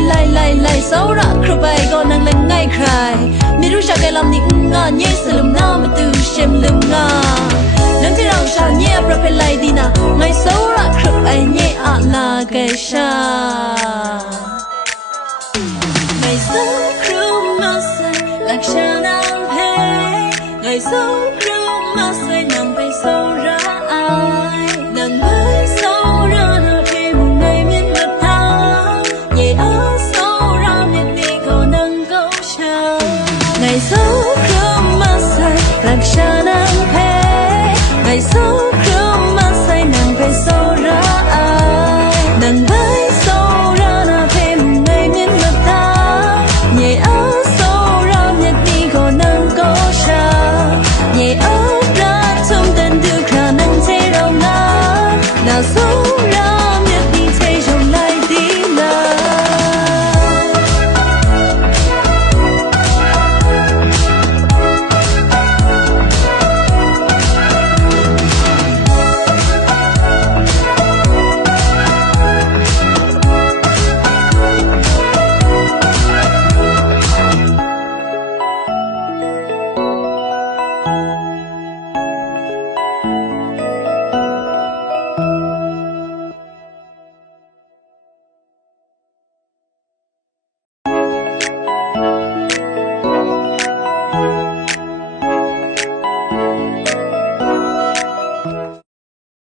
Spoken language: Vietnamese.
mi lai sau ra khru bay go nang lang ngai khai mi ru sha kai lam ni nga nye salum na ma tu shem lum nga nang ti rau sha nye prophet lai dina ngai sau ra khru ai nye a la kai sha ngai sau khru ma sai lak sha nang hai ngai sau khru ma sai nang